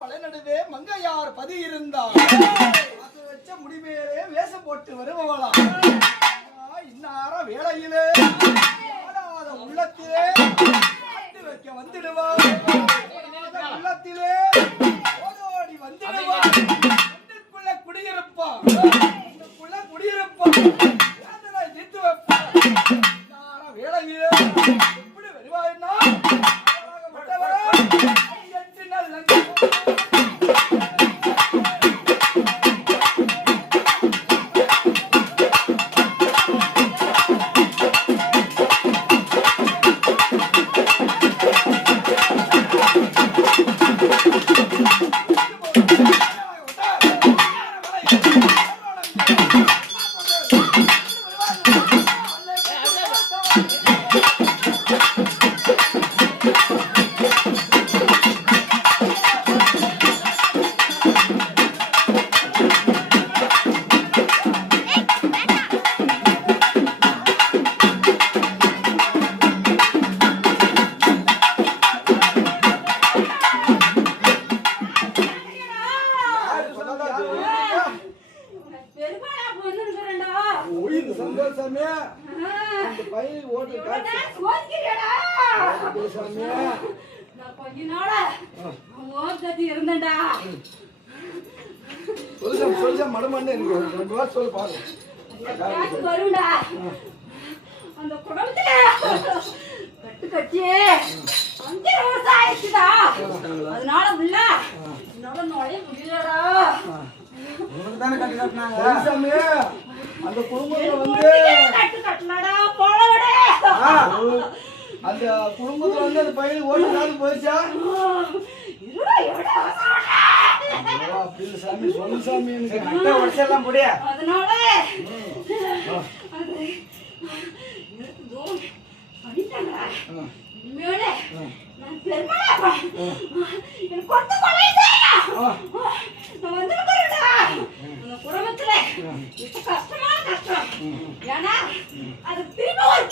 பழநடுவே மங்கையார் பதி இருந்தார் வச்ச முடிமேலே வேஷம் போட்டு வருபவளா இன்னார வேளையிலே உள்ளத்திலே வைக்க வந்துடுவார் உள்ளத்திலே ஓடோடி வந்துடுவார் குடியிருப்பான் குடியிருப்பான் தீர்த்து வைப்பான் வேளையிலே எப்படி வருவாய்னா அதனால உள்ள நுழைய முடியலடா. அந்த குடும்பத்துல வந்து அந்த குடும்பத்துல வந்து அந்த பையனுக்கு ஓட்டு போயிடுச்சா சாமி சொல்லு சாமி உடச்செல்லாம் முடிய அதனால குடும்பத்துல இப்ப கஷ்டமான கஷ்டம். ஏன்னா அது திரும்ப ஒரு